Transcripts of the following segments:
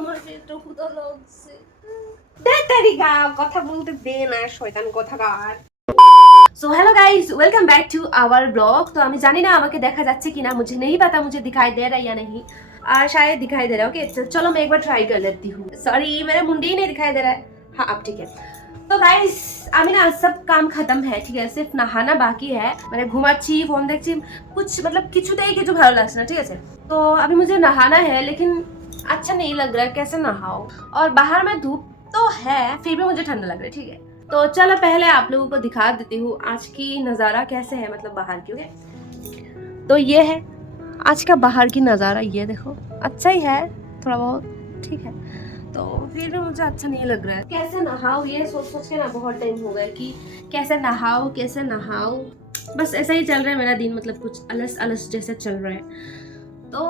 আমার পেটটা ক্ষুধা লাগছে। তাড়াতাড়ি গা, কথা বলতে দে না শয়তান কোথাকার। So hello guys, welcome back to our blog. तो আমি জানি না আমাকে দেখা যাচ্ছে কিনা, मुझे नहीं पता मुझे दिखाई दे रहा है या नहीं। शायद दिखाई दे रहा है। ओके चलो मैं एक बार ट्राई कर लेती हूँ। सॉरी मेरा मुंडी ही नहीं दिखाई दे रहा है। हाँ अब ठीक है। तो गाइस আমি না सब काम खत्म है, ठीक है, सिर्फ नहाना बाकी है। मैंने घुमाচ্ছি फोन দেখছি, कुछ मतलब কিছুতেই কিছু ভালো লাগছে না, ঠিক আছে। तो अभी मुझे नहाना है लेकिन अच्छा नहीं लग रहा है, कैसे नहाओ। और बाहर में धूप तो है फिर भी मुझे ठंडा लग रहा है, ठीक है। तो चलो पहले आप लोगों को दिखा देती हूँ आज की नज़ारा कैसे है, मतलब बाहर की। ओके तो ये है आज का बाहर की नज़ारा, ये देखो अच्छा ही है थोड़ा बहुत, ठीक है। तो फिर भी मुझे अच्छा नहीं लग रहा है। कैसे नहाओ ये सोच सोच के ना बहुत टाइम हो गया कि कैसे नहाओ कैसे नहाओ। बस ऐसा ही चल रहा है मेरा दिन, मतलब कुछ अलस अलस जैसे चल रहा है। তো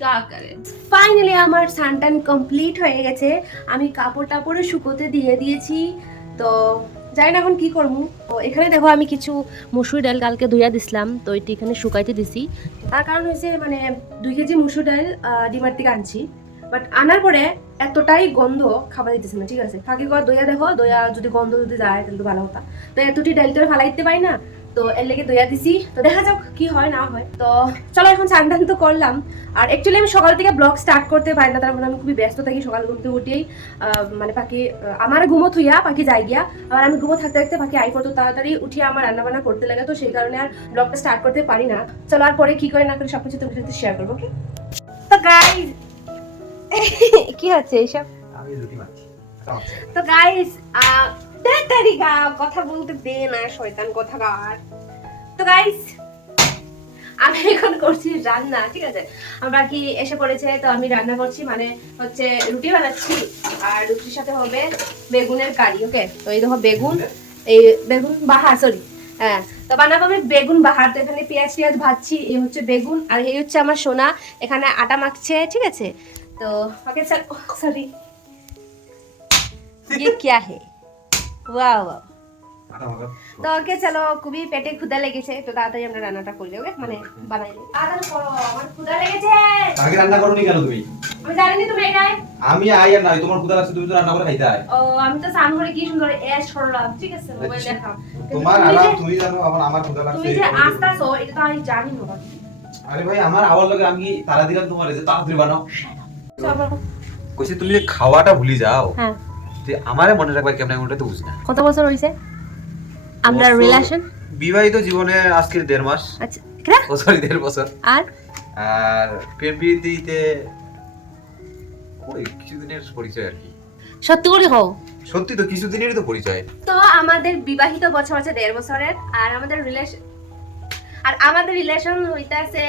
কা করে ফাইনালি আমার সানটান কমপ্লিট হয়ে গেছে। আমি কাপড় টাপড়ে শুকোতে দিয়ে দিয়েছি। তো জানি না এখন কি করবো। তো এখানে দেখো আমি কিছু মসুর ডাল কালকে ধুইয়া দিছিলাম, তো এটি এখানে শুকাইতে দিছি। তার কারণ হয়েছে মানে 2 কেজি মসুর ডাল ডিমার্ট থেকে আনছি, বাট আনার পরে এতটাই গন্ধ খাবার দিতেছে না, ঠিক আছে। ফাঁকি করে দইয়া দেখো, দইয়া যদি গন্ধ যদি যায় তাহলে তো ভালো হতা। তো এতটি ডাল তো ফালাইতে পারি না, তো এর লেগে দইয়া দিছি। তো দেখা যাক কি হয় না হয়। তো চলো এখন স্নান তো করলাম। আর অ্যাকচুয়ালি আমি সকাল থেকে ব্লগ স্টার্ট করতে পারি না, তার মানে আমি খুবই ব্যস্ত থাকি। সকাল ঘুমতে উঠেই মানে পাখি আমার ঘুমো থুইয়া পাখি যাই গিয়া, আবার আমি ঘুমো থাকতে থাকতে পাখি আই তো তাড়াতাড়ি উঠিয়ে আমার রান্না বান্না করতে লাগে, তো সেই কারণে আর ব্লগটা স্টার্ট করতে পারি না। চলো আর পরে কি করে না করে সবকিছু তোমার সাথে শেয়ার করবো। ওকে তো গাইস কি হচ্ছে এইসব, আমি রুটি মারছি। তো গাইস তাড়াতাড়ি গা, কথা বলতে দে না শয়তান কোথাকার। তো গাইস আমি এখন করছি রান্না, ঠিক আছে। আমার বাকি এসে পড়েছে, তো আমি রান্না করছি, মানে হচ্ছে রুটি বানাচ্ছি। আর রুটির সাথে হবে বেগুনের কারি। ওকে তো এই দেখো বেগুন, এই বেগুন বাহার, সরি হ্যাঁ। তো বানাবো আমি বেগুন বাহার। তো এখানে পেঁয়াজ টিয়াজ ভাজছি, এই হচ্ছে বেগুন, আর এই হচ্ছে আমার সোনা এখানে আটা মাখছে, ঠিক আছে। তো ওকে সরি ये क्या है, वाह वाह। তো ওকে চলো, খুবই পেটে ক্ষুধা লেগেছে, তো তাড়াতাড়ি আমরা রান্নাটা করি। ওকে মানে বানাই নি, তাড়াতাড়ি করো, আমার ক্ষুধা লেগেছে। আগে রান্না করোনি কেন তুমি? আমি জানি না তুমি একাই। আমি আই আর নাই, তোমার ক্ষুধা লাগছে তুমি তো রান্না করে খাইতে আয়। ও আমি তো স্নান করে কি সুন্দর এশ করলাম, ঠিক আছে, মোবাইল দেখাও। তোমার আরাম তুমি জানো, আমার ক্ষুধা লাগছে। তুমি যে আসতাছো এটা তো আমি জানি না। আরে ভাই আমার আওয়াজ লাগে, আমি তারা দিলাম তোমার যে তাড়াতাড়ি বানাও। চলো কইছি তুমি যে খাওয়াটা ভুলি যাও। হ্যাঁ যে আমারে মনে রাখবা কেমন, ওটা তো বুঝ না। কত বছর হইছে আমরা রিলেশন? বিবাহিত জীবনে আজকে 1.5 মাস। আচ্ছা কেন? ও সরি 1.5 বছর। আর প্রেম প্রীতিতে ওই কিছুদিনের পরিচয় আর কি। সত্যি করে হও। সত্যি তো কিছুদিনেরই তো পরিচয়। তো আমাদের বিবাহিত বছর হচ্ছে 1.5 বছরের, আর আমাদের রিলেশন হইতাছে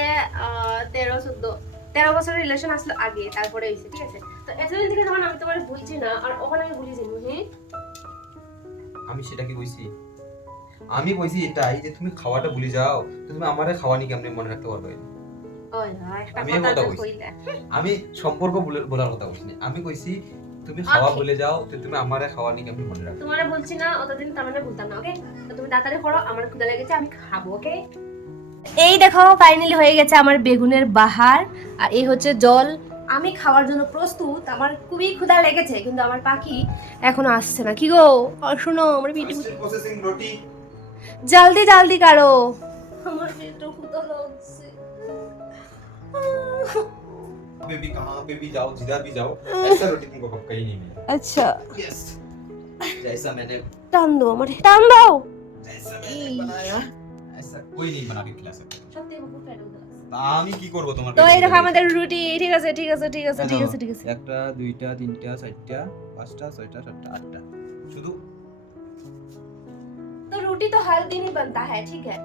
13 বছরের রিলেশন আসলো আগে, তারপরে হইছে, ঠিক আছে। তো এতদিন থেকে যখন আমি তোমার বুঝছি না, আর ওখানে আমি বুঝিছি হুম। আমি সেটা কি কইছি? আমি কইছি এটাই যে তুমি খাওয়াটা ভুলে যাও, তো তুমি আমারে খাওয়ানি কেমনে মনে রাখতে পারবে? ওই না একটা আমি কথা কথা তো কইছি। কইলা। আমি সম্পর্ক বলার কথা বলছি না, আমি কইছি তুমি খাওয়া ভুলে যাও, তো তুমি আমারে খাওয়ানি কেমনে মনে রাখবে? তোমারে বলছি না অতদিন, তার মানে বলতাম না। ওকে তো তুমি তাড়াতাড়ি করো, আমার ক্ষুধা লেগেছে, আমি খাবো। ওকে এই দেখো ফাইনালি হয়ে গেছে আমার বেগুনের বাহার, আর এই হচ্ছে জল। আমি খাওয়ার জন্য প্রস্তুত, আমার খুবই ক্ষুধা লেগেছে, কিন্তু আমার পাখি এখনো আসছে না। কি গো শোনো, আমার ভিডিও প্রসেসিং রুটি জলদি জলদি করো, আমার পেটটা ক্ষুধা লাগছে। बेबी कहां पे भी जाओ, जिधर भी जाओ, ऐसा रोटी तुमको पक्का ही नहीं मिलेगा। আচ্ছা यस जैसा मैंने টান দাও, আমার টান দাও। जैसा मैंने बनाया ऐसा कोई नहीं बना के खिला सकता। সত্যি বহুত পেট ক্ষুধা লাগছে। তা আমি কি করব তোমার? তো এই দেখো আমাদের রুটি, ঠিক আছে ঠিক আছে ঠিক আছে ঠিক আছে ঠিক আছে। একটা দুইটা তিনটা চারটা পাঁচটা ছয়টা সাতটা আটটা শুধু। तो रोटी तो हर दिन ही बनता है, ठीक है,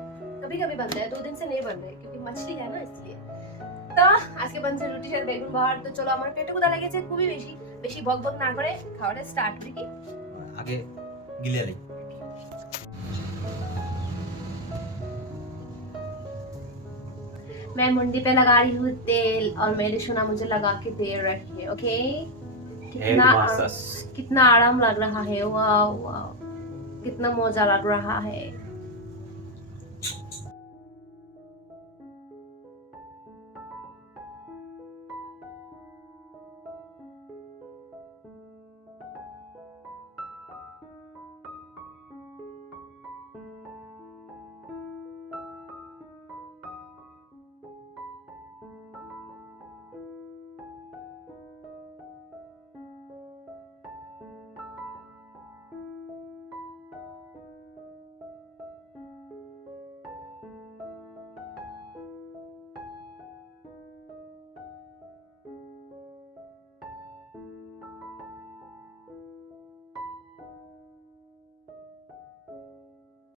कभी कभी बनता है, 2 दिन से नहीं बन रहा है क्योंकि मछली है ना इसलिए। তো আজকে বানছে রুটি সাথে বেগুন বাহার। তো চলো আমার পেটে ক্ষুধা লেগেছে খুবই বেশি, বেশি বকবক না করে খাওয়াটা স্টার্ট করি। কি আগে গিলে লাই। मैं मुंडी पे लगा रही हूँ तेल, और मेरी सोना मुझे लगा के दे रही है। ओके कितना आराम लग रहा है, वाह वाह कितना मजा लग रहा है।